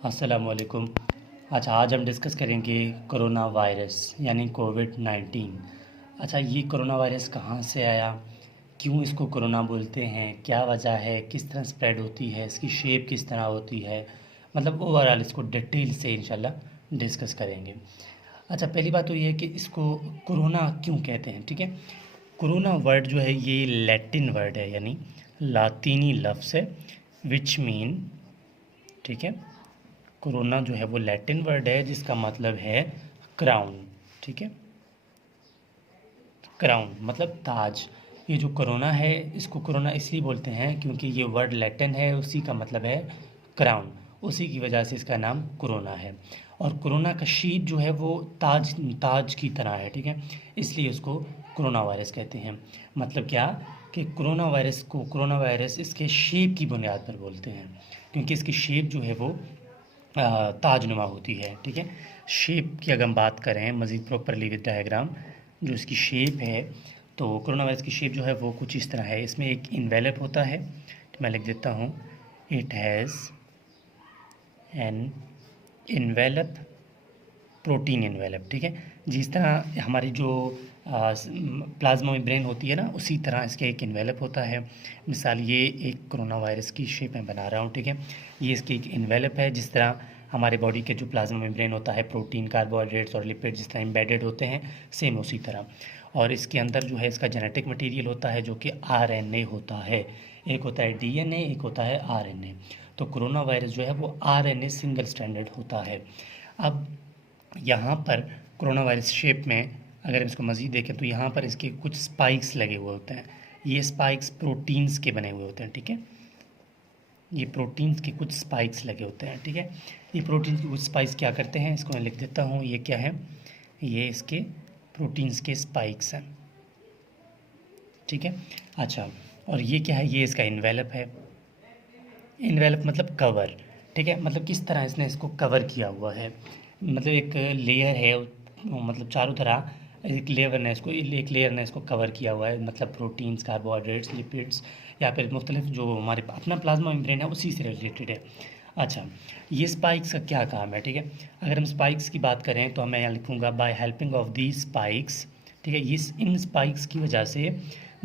अस्सलामुअलैकुम। अच्छा, आज हम डिस्कस करेंगे कोरोना वायरस यानी कोविड-19। अच्छा, ये कोरोना वायरस कहाँ से आया, क्यों इसको कोरोना बोलते हैं, क्या वजह है, किस तरह स्प्रेड होती है, इसकी शेप किस तरह होती है, मतलब ओवरऑल इसको डिटेल से इंशाल्लाह डिस्कस करेंगे। अच्छा, पहली बात तो ये है कि इसको कोरोना क्यों कहते हैं। ठीक है, कोरोना वर्ड जो है ये लैटिन वर्ड है, यानी लातीनी लफ्ज़ है, विच मीन, ठीक है, कोरोना जो है वो लैटिन वर्ड है जिसका मतलब है क्राउन। ठीक है, क्राउन मतलब ताज। ये जो कोरोना है इसको कोरोना इसलिए बोलते हैं क्योंकि ये वर्ड लैटिन है, उसी का मतलब है क्राउन, उसी की वजह से इसका नाम कोरोना है। और कोरोना का शेप जो है वो ताज ताज की तरह है। ठीक है, इसलिए उसको कोरोना वायरस कहते हैं। मतलब क्या कि कोरोना वायरस इसके शेप की बुनियाद पर बोलते हैं, क्योंकि इसकी शेप जो है वो ताजनुमा होती है। ठीक है, शेप की अगर हम बात करें मज़ीद प्रॉपरली विद डायग्राम, जो इसकी शेप है, तो कोरोना वायरस की शेप जो है वो कुछ इस तरह है। इसमें एक इन्वेलप होता है, तो मैं लिख देता हूँ, it has an envelope, protein envelope. ठीक है, जिस तरह हमारी जो प्लाज्मा मेम्ब्रेन होती है ना, उसी तरह इसके एक इन्वेलप होता है। मिसाल ये एक कोरोना वायरस की शेप में बना रहा हूँ। ठीक है, ये इसकी एक इन्वेलप है, जिस तरह हमारे बॉडी के जो प्लाज्मा मेम्ब्रेन होता है, प्रोटीन, कार्बोहाइड्रेट्स और लिपिड जिस तरह एम्बेडेड होते हैं, सेम उसी तरह। और इसके अंदर जो है इसका जेनेटिक मटेरियल होता है जो कि आरएनए होता है। एक होता है डीएनए, एक होता है आरएनए। तो कोरोना वायरस जो है वो आरएनए सिंगल स्ट्रैंडेड होता है। अब यहाँ पर कोरोना वायरस शेप में अगर हम इसको मज़ीद देखें तो यहाँ पर इसके कुछ स्पाइक्स लगे हुए होते हैं। ये स्पाइक्स प्रोटीन्स के बने हुए होते हैं। ठीक है, ये प्रोटीन्स के कुछ स्पाइक्स लगे होते हैं। ठीक है, ये प्रोटीन के कुछ स्पाइक्स क्या करते हैं, इसको मैं लिख देता हूँ, ये क्या है, ये इसके प्रोटीन्स के स्पाइक्स हैं। ठीक है, अच्छा, और ये क्या है, ये इसका इन्वेलप है। इन्वेलप मतलब कवर। ठीक है, मतलब किस तरह इसने इसको कवर किया हुआ है, मतलब एक लेयर है, मतलब चारों तरह एक लेयर ने इसको कवर किया हुआ है, मतलब प्रोटीन्स, कार्बोहाइड्रेट्स, लिपिड्स, या फिर मुख्तलिफ जो हमारे अपना प्लाज्मा मेम्ब्रेन है उसी से रिलेटेड है। अच्छा, ये स्पाइक्स का क्या काम है। ठीक है, अगर हम स्पाइक्स की बात करें तो मैं यहाँ लिखूँगा bye helping of the spikes. ठीक है, इन स्पाइक्स की वजह से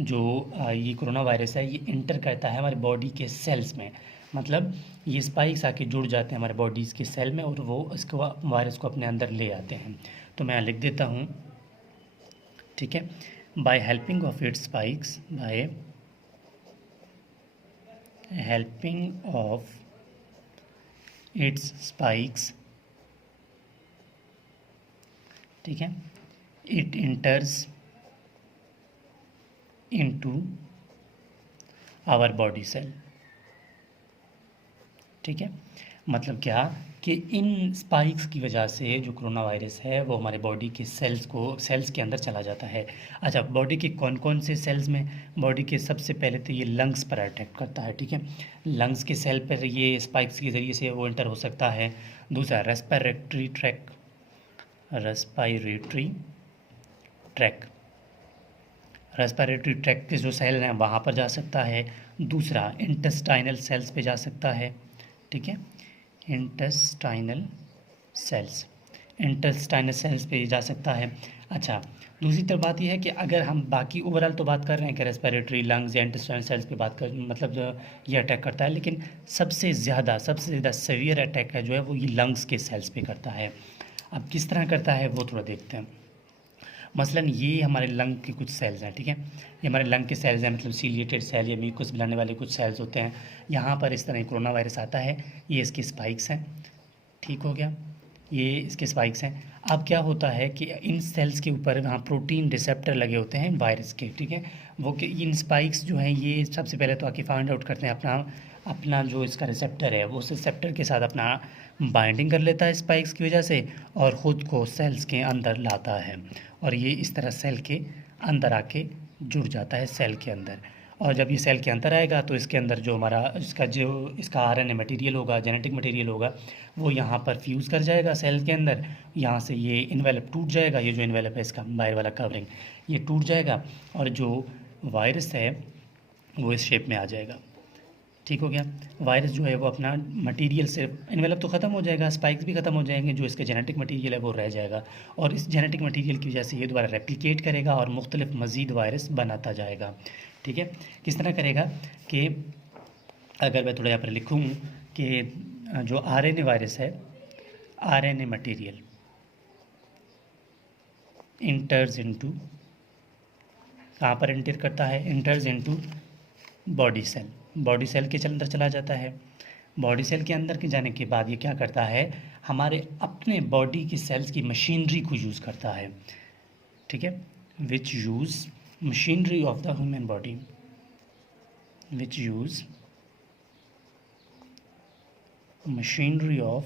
जो ये कोरोना वायरस है ये इंटर करता है हमारे बॉडी के सेल्स में। मतलब ये स्पाइक्स आके जुड़ जाते हैं हमारे बॉडीज़ के सेल में और वो इसको वायरस को अपने अंदर ले आते हैं। तो मैं लिख देता हूँ, ठीक है, by helping of its spikes, by helping of its spikes, ठीक है, it enters into our body cell. ठीक है, मतलब क्या कि इन स्पाइक्स की वजह से जो कोरोना वायरस है वो हमारे बॉडी के सेल्स के अंदर चला जाता है। अच्छा, बॉडी के कौन कौन से सेल्स में, बॉडी के सबसे पहले तो ये लंग्स पर अटैक करता है। ठीक है, लंग्स के सेल पर ये स्पाइक्स के ज़रिए से वो एंटर हो सकता है। दूसरा रेस्पिरेटरी ट्रैक, रेस्पिरेटरी ट्रैक के जो सेल हैं वहाँ पर जा सकता है। दूसरा इंटेस्टाइनल सेल्स पे जा सकता है। ठीक है, इंटेस्टाइनल सेल्स पे जा सकता है। अच्छा, दूसरी तरफ बात यह है कि अगर हम बाकी ओवरऑल तो बात कर रहे हैं कि रेस्पिरेटरी, लंग्स या इंटेस्टाइनल सेल्स पे बात कर, मतलब जो ये अटैक करता है, लेकिन सबसे ज़्यादा सीवियर अटैक है जो है वो ये लंग्स के सेल्स पे करता है। अब किस तरह करता है वो थोड़ा देखते हैं। मसलन ये हमारे लंग के कुछ सेल्स हैं। ठीक है, ये हमारे लंग के सेल्स हैं, मतलब सीलिएटेड सेल या म्यूकस बनाने वाले कुछ सेल्स होते हैं। यहाँ पर इस तरह कोरोना वायरस आता है, ये इसके स्पाइक्स हैं। ठीक हो गया, ये इसके स्पाइक्स हैं। अब क्या होता है कि इन सेल्स के ऊपर वहाँ प्रोटीन रिसेप्टर लगे होते हैं वायरस के। ठीक है, वो कि इन स्पाइक्स जो हैं ये सबसे पहले तो आके फाइंड आउट करते हैं अपना अपना जो इसका रिसेप्टर है वो उस रिसेप्टर के साथ अपना बाइंडिंग कर लेता है स्पाइक्स की वजह से, और ख़ुद को सेल्स के अंदर लाता है, और ये इस तरह सेल के अंदर आके जुड़ जाता है सेल के अंदर। और जब ये सेल के अंदर आएगा तो इसके अंदर जो हमारा इसका आरएनए मटेरियल होगा, जेनेटिक मटेरियल होगा, वो यहाँ पर फ्यूज़ कर जाएगा सेल के अंदर। यहाँ से ये इन्वेलप टूट जाएगा, ये जो इन्वेलप है इसका बाहर वाला कवरिंग ये टूट जाएगा, और जो वायरस है वो इस शेप में आ जाएगा। ठीक हो गया। वायरस जो है वो अपना मटेरियल से इन्वेलप तो ख़त्म हो जाएगा, स्पाइक्स भी ख़त्म हो जाएंगे, जो इसका जेनेटिक मटेरियल है वो रह जाएगा, और इस जेनेटिक मटेरियल की वजह से ये दोबारा रेप्लिकेट करेगा और मुख्तलिफ मज़ीद वायरस बनाता जाएगा। ठीक है, किस तरह करेगा कि अगर मैं थोड़ा यहाँ पर लिखूँ कि जो आरएनए वायरस है, आरएनए मटेरियल इंटर्स इनटू, कहाँ पर एंटर करता है, enters into body cell, body cell के अंदर चला जाता है। बॉडी सेल के अंदर के जाने के बाद ये क्या करता है, हमारे अपने बॉडी की सेल्स की मशीनरी को यूज़ करता है। ठीक है, विच use machinery of the human body, which use machinery of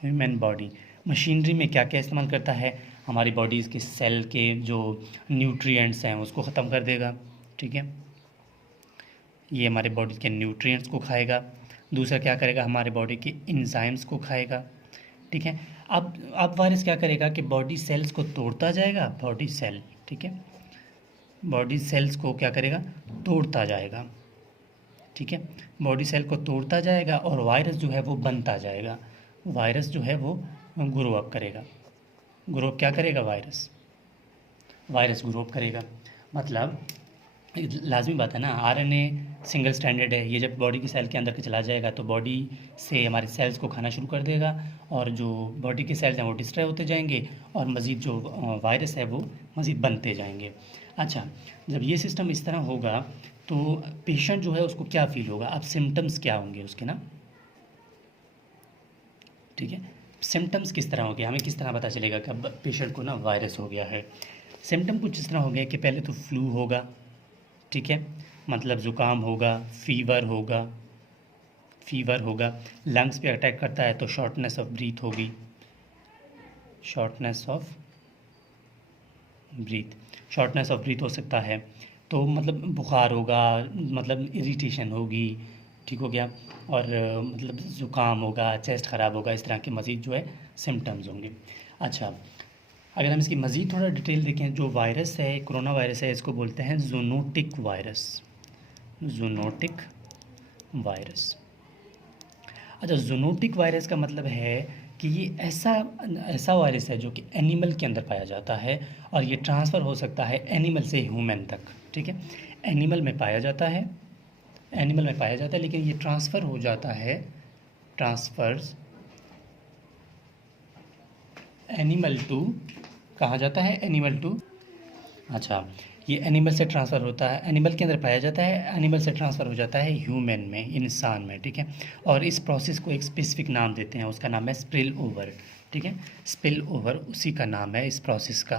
human body. Machinery में क्या क्या इस्तेमाल करता है, हमारी बॉडीज़ के सेल के जो न्यूट्रिएंट्स हैं उसको ख़त्म कर देगा। ठीक है, ये हमारे बॉडी के न्यूट्रिएंट्स को खाएगा। दूसरा क्या करेगा, हमारे बॉडी के इंजाइम्स को खाएगा। ठीक है, अब वायरस क्या करेगा कि बॉडी सेल्स को तोड़ता जाएगा, बॉडी सेल, ठीक है, बॉडी सेल्स को क्या करेगा, तोड़ता जाएगा। ठीक है, बॉडी सेल को तोड़ता जाएगा और वायरस जो है वो बनता जाएगा। वायरस जो है वो ग्रो अप करेगा। ग्रो अप क्या करेगा, वायरस ग्रो अप करेगा। मतलब लाजमी बात है ना, आरएनए सिंगल स्टैंडर्ड है, ये जब बॉडी की सेल के अंदर के चला जाएगा तो बॉडी से हमारे सेल्स को खाना शुरू कर देगा, और जो बॉडी के सेल्स हैं वो डिस्ट्रॉय होते जाएंगे, और मज़ीद जो वायरस है वो मज़ीद बनते जाएंगे। अच्छा, जब ये सिस्टम इस तरह होगा तो पेशेंट जो है उसको क्या फील होगा, अब सिम्टम्स क्या होंगे उसके ना। ठीक है, सिम्टम्स किस तरह हो गया, हमें किस तरह पता चलेगा कि अब पेशेंट को ना वायरस हो गया है। सिम्टम कुछ इस तरह हो गया कि पहले तो फ्लू होगा, ठीक है, मतलब ज़ुकाम होगा, फीवर होगा, लंग्स पे अटैक करता है तो शॉर्टनेस ऑफ ब्रीथ होगी, शॉर्टनेस ऑफ ब्रीथ हो सकता है। तो मतलब बुखार होगा, मतलब इरिटेशन होगी, ठीक हो गया, और मतलब ज़ुकाम होगा, चेस्ट ख़राब होगा, इस तरह के मज़ीद जो है सिम्टम्स होंगे। अच्छा, अगर हम इसकी मज़ीद थोड़ा डिटेल देखें, जो वायरस है, कोरोना वायरस है, इसको बोलते हैं ज़ूनोटिक वायरस, ज़ूनोटिक वायरस। अच्छा, ज़ूनोटिक वायरस का मतलब है कि ये ऐसा वायरस है जो कि एनिमल के अंदर पाया जाता है, और ये ट्रांसफ़र हो सकता है एनिमल से ह्यूमन तक। ठीक है, एनिमल में पाया जाता है, लेकिन ये ट्रांसफ़र हो जाता है, ट्रांसफ़र्स एनिमल टू, कहा जाता है एनिमल टू। अच्छा, ये एनिमल से ट्रांसफ़र होता है, एनिमल के अंदर पाया जाता है, एनिमल से ट्रांसफ़र हो जाता है ह्यूमन में, इंसान में। ठीक है, और इस प्रोसेस को एक स्पेसिफिक नाम देते हैं, उसका नाम है स्पिल ओवर। ठीक है, स्पिल ओवर उसी का नाम है इस प्रोसेस का,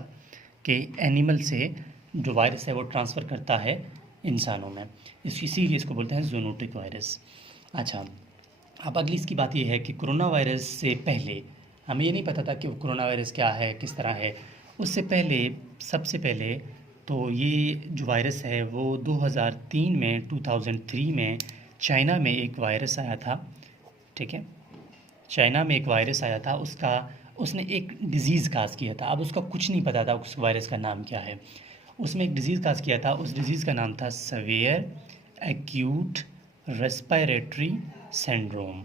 कि एनिमल से जो वायरस है वो ट्रांसफ़र करता है इंसानों में, इसीलिए इसको बोलते हैं ज़ूनोटिक वायरस। अच्छा, अब अगली इसकी बात ये है कि कोरोना वायरस से पहले हमें ये नहीं पता था कि वो कोरोना वायरस क्या है, किस तरह है। उससे पहले, सबसे पहले तो ये जो वायरस है वो 2003 में 2003 में चाइना में एक वायरस आया था। ठीक है, चाइना में एक वायरस आया था, उसने एक डिज़ीज़ काज किया था। अब उसका कुछ नहीं पता था उस वायरस का नाम क्या है। उसमें एक डिज़ीज़ काज किया था, उस डिज़ीज़ का नाम था सवेयर एक्यूट रेस्पिरेटरी सिंड्रोम।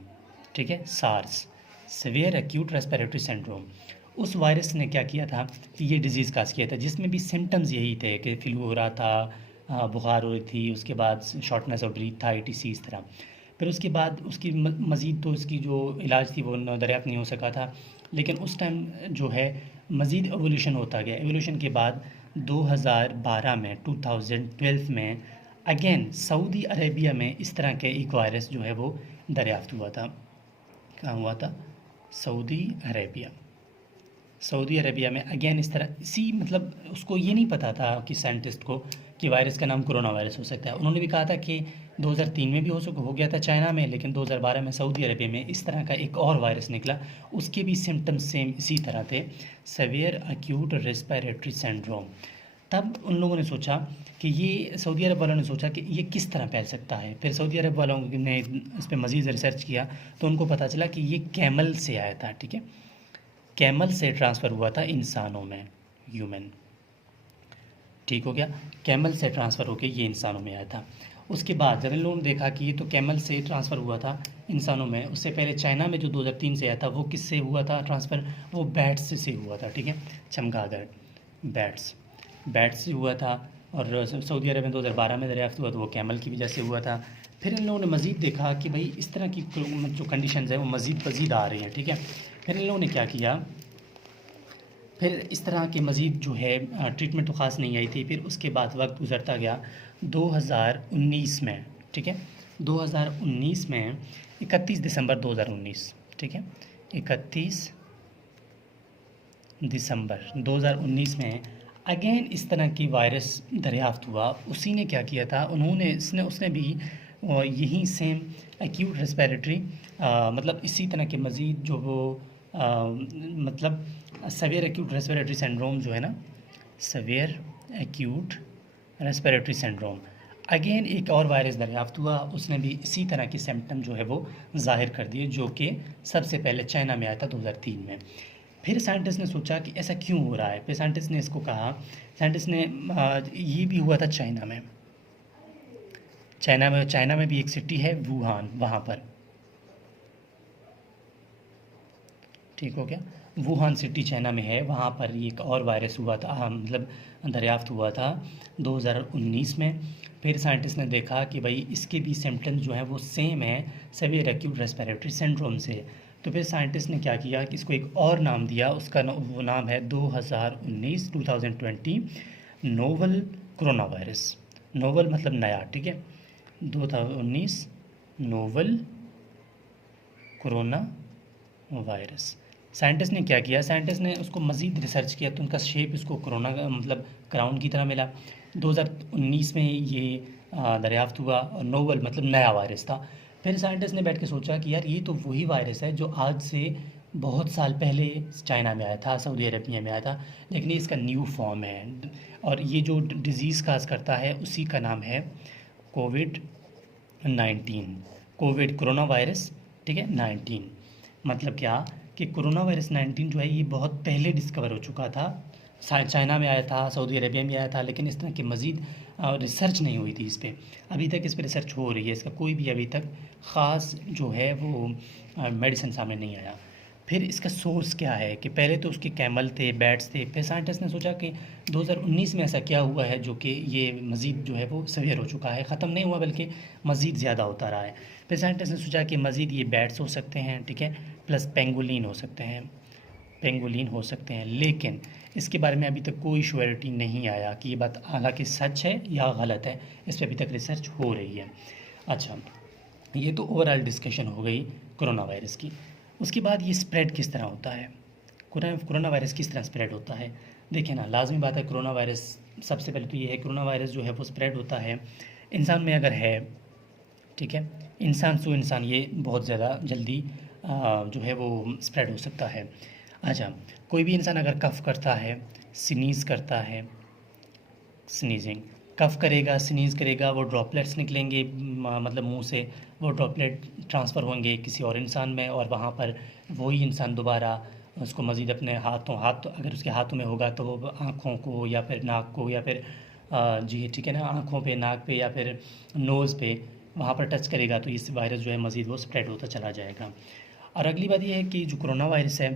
ठीक है, SARS, severe acute respiratory syndrome. उस वायरस ने क्या किया था कि ये डिज़ीज़ काज किया था, जिसमें भी सिम्टम्स यही थे कि फ्लू हो रहा था, बुखार हो रही थी, उसके बाद शॉर्टनेस ऑफ ब्रीथ था, ETC इस तरह। फिर उसके बाद उसकी मज़ीद तो इसकी जो इलाज थी वो दरियाफ़्त नहीं हो सका था, लेकिन उस टाइम जो है मज़ीद एवोल्यूशन होता गया। एवोल्यूशन के बाद 2012 में 2012 में अगेन सऊदी अरेबिया में इस तरह के एक वायरस जो है वो दरियाफ़्त हुआ था। कहाँ हुआ था, सऊदी अरेबिया में अगेन इस तरह, इसी मतलब उसको ये नहीं पता था कि साइंटिस्ट को कि वायरस का नाम कोरोना वायरस हो सकता है। उन्होंने भी कहा था कि 2003 में भी हो गया था चाइना में, लेकिन 2012 में सऊदी अरेबिया में इस तरह का एक और वायरस निकला, उसके भी सिम्टम्स सेम इसी तरह थे, सवेयर एक्यूट रेस्पिरेटरी सिंड्रोम। तब उन लोगों ने सोचा कि ये, सऊदी अरब वालों ने सोचा कि ये किस तरह फैल सकता है। फिर सऊदी अरब वालों ने इस पर मज़ीद रिसर्च किया तो उनको पता चला कि ये कैमल से आया था। ठीक है, कैमल से ट्रांसफ़र हुआ था इंसानों में, ह्यूमन। ठीक हो गया। कैमल से ट्रांसफ़र होकर ये इंसानों में आया था। उसके बाद जब इन लोगों ने देखा कि ये तो कैमल से ट्रांसफ़र हुआ था इंसानों में, उससे पहले चाइना में जो 2003 से आया था वो किससे हुआ था ट्रांसफ़र, वो बैट्स से हुआ था। ठीक है, चमगादड़, बैट्स, बैट्स से हुआ था। और सऊदी अरब में 2012 में दरियाफ्त हुआ तो वो कैमल की वजह से हुआ था। फिर इन लोगों ने मज़ीद देखा कि भाई इस तरह की जो कंडीशंस है वो मज़ीद आ रही हैं। ठीक है, फिर इन लोगों ने क्या किया, फिर इस तरह की मज़ीद जो है ट्रीटमेंट तो ख़ास नहीं आई थी। फिर उसके बाद वक्त गुज़रता गया 2019 में। ठीक है, 2019 में 31 दिसंबर 2019, ठीक है, 31 दिसंबर 2019 में अगेन इस तरह की वायरस दरियाफ्त हुआ। उसी ने क्या किया था, उन्होंने उसने भी यही सेम एक्यूट रेस्पिरेटरी मतलब इसी तरह के मज़ीद जो वो मतलब सवेयर एक्यूट रेस्पिरेटरी सिंड्रोम जो है ना, severe acute respiratory syndrome, again एक और वायरस दरियाफ्त हुआ। उसने भी इसी तरह के सिम्टम जो है वो ज़ाहिर कर दिए, जो कि सबसे पहले चाइना में आया था 2003 में। फिर साइंटिस्ट ने सोचा कि ऐसा क्यों हो रहा है। फिर साइंटिस्ट ने इसको कहा, साइंटिस्ट ने ये भी हुआ था चाइना में, चाइना में भी एक सिटी है वुहान, वहाँ पर, ठीक हो गया, वुहान सिटी चाइना में है, वहाँ पर एक और वायरस हुआ था, मतलब दरियाफ्त हुआ था 2019 में। फिर साइंटिस्ट ने देखा कि भाई इसके भी सिम्टम्स जो हैं वो सेम है सेवियर एक्यूट रेस्पिरेटरी सिंड्रोम से। तो फिर साइंटिस्ट ने क्या किया कि इसको एक और नाम दिया, उसका वो नाम है 2020 नोवल कोरोना वायरस। नोवल मतलब नया, ठीक है, 2019 नोवल कोरोना वायरस। साइंटिस्ट ने क्या किया, साइंटिस्ट ने उसको मज़ीद रिसर्च किया तो उनका शेप इसको कोरोना का मतलब क्राउन की तरह मिला। 2019 में ये दरियाफ्त हुआ, और नोवल मतलब नया वायरस था। फिर साइंटिस्ट ने बैठ के सोचा कि यार ये तो वही वायरस है जो आज से बहुत साल पहले चाइना में आया था, सऊदी अरबिया में आया था, लेकिन ये इसका न्यू फॉर्म है। और ये जो डिज़ीज़ काज करता है उसी का नाम है कोविड-19, कोविड कोरोना वायरस, ठीक है, 19। मतलब क्या कि कोरोना वायरस 19 जो है ये बहुत पहले डिस्कवर हो चुका था, चाइना में आया था, सऊदी अरेबिया में आया था, लेकिन इस तरह की मज़ीद रिसर्च नहीं हुई थी इस पर। अभी तक इस पर रिसर्च हो रही है, इसका कोई भी अभी तक ख़ास जो है वो मेडिसिन सामने नहीं आया। फिर इसका सोर्स क्या है कि पहले तो उसके कैमल थे, बैट्स थे। फिर साइंटिस्ट ने सोचा कि 2019 में ऐसा क्या हुआ है जो कि ये मज़ीद जो है वो सवेयर हो चुका है, ख़त्म नहीं हुआ बल्कि मज़ीद ज़्यादा होता रहा है। फिर साइंटिस्ट ने सोचा कि मज़ीद ये बैट्स हो सकते हैं, ठीक है, प्लस पेंगोलिन हो सकते हैं, पेंगोलिन हो सकते हैं। लेकिन इसके बारे में अभी तक कोई श्योरिटी नहीं आया कि ये बात हालांकि सच है या गलत है, इस पर अभी तक रिसर्च हो रही है। अच्छा, ये तो ओवरऑल डिस्कशन हो गई कोरोना वायरस की। उसके बाद ये स्प्रेड किस तरह होता है, कोरोना वायरस किस तरह स्प्रेड होता है। देखिए ना, लाजमी बात है, कोरोना वायरस सबसे पहले तो ये है, कोरोना वायरस जो है वो स्प्रेड होता है इंसान में अगर है, ठीक है, इंसान से इंसान ये बहुत ज़्यादा जल्दी जो है वो स्प्रेड हो सकता है। अच्छा, कोई भी इंसान अगर कफ़ करता है, स्नीज़ करता है, स्नीजिंग, कफ़ करेगा, स्नीज़ करेगा, वो ड्रॉपलेट्स निकलेंगे मतलब मुंह से, वो ड्रॉपलेट ट्रांसफ़र होंगे किसी और इंसान में, और वहाँ पर वही इंसान दोबारा उसको मज़ीद अपने हाथ अगर उसके हाथों में होगा तो वो आँखों को या फिर नाक को या फिर जी ठीक है ना, आँखों पे, नाक पे या फिर नोज़ पे वहाँ पर टच करेगा तो इस वायरस जो है मज़ीद वो स्प्रेड होता चला जाएगा। और अगली बात ये है कि जो कोरोना वायरस है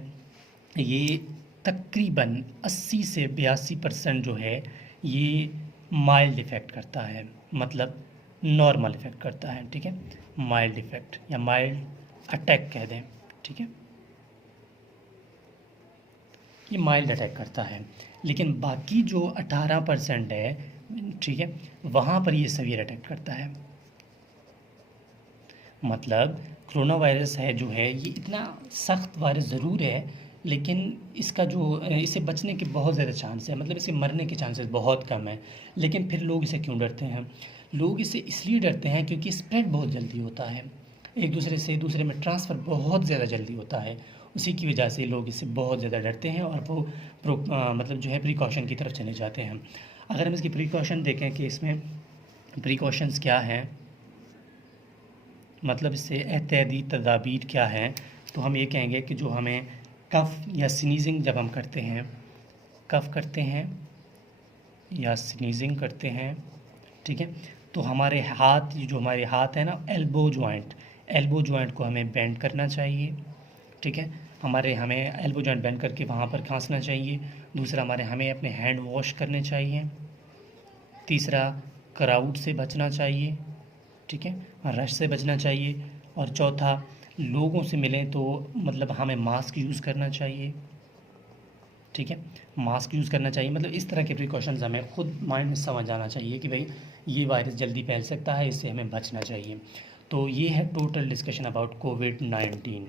ये तकरीबन 80 से 82% जो है ये माइल्ड इफ़ेक्ट करता है, मतलब नॉर्मल इफ़ेक्ट करता है, ठीक है, माइल्ड इफ़ेक्ट या माइल्ड अटैक कह दें, ठीक है, ये माइल्ड अटैक करता है। लेकिन बाकी जो 18% है, ठीक है, वहाँ पर ये सीवियर अटैक करता है। मतलब कोरोना वायरस है जो है ये इतना सख्त वायरस ज़रूर है, लेकिन इसका जो इससे बचने के बहुत ज़्यादा चांस है, मतलब इसके मरने के चांसेस बहुत कम है। लेकिन फिर लोग इसे क्यों डरते हैं, लोग इससे इसलिए डरते हैं क्योंकि स्प्रेड बहुत जल्दी होता है, एक दूसरे से दूसरे में ट्रांसफ़र बहुत ज़्यादा जल्दी होता है। उसी की वजह से लोग इससे बहुत ज़्यादा डरते हैं और वो मतलब जो है प्रिकॉशन की तरफ चले जाते हैं। अगर हम इसकी प्रिकॉशन देखें कि इसमें प्रिकॉशंस क्या हैं, मतलब इससे एहतियाती तदाबीर क्या हैं, तो हम ये कहेंगे कि जो हमें कफ़ या स्नीजिंग जब हम करते हैं, कफ़ करते हैं या स्नीजिंग करते हैं, ठीक है, तो हमारे हाथ, जो हमारे हाथ है ना, एल्बो जॉइंट को हमें बेंड करना चाहिए, ठीक है, हमें एल्बो जॉइंट बेंड करके वहाँ पर खांसना चाहिए। दूसरा, हमें अपने हैंड वॉश करने चाहिए। तीसरा, क्राउड से बचना चाहिए, ठीक है, रश से बचना चाहिए। और चौथा, लोगों से मिलें तो मतलब हमें मास्क यूज़ करना चाहिए, ठीक है, मास्क यूज़ करना चाहिए। मतलब इस तरह के प्रिकॉशंस हमें खुद माइंड में समझ आना चाहिए कि भाई ये वायरस जल्दी फैल सकता है, इससे हमें बचना चाहिए। तो ये है टोटल डिस्कशन अबाउट कोविड-19।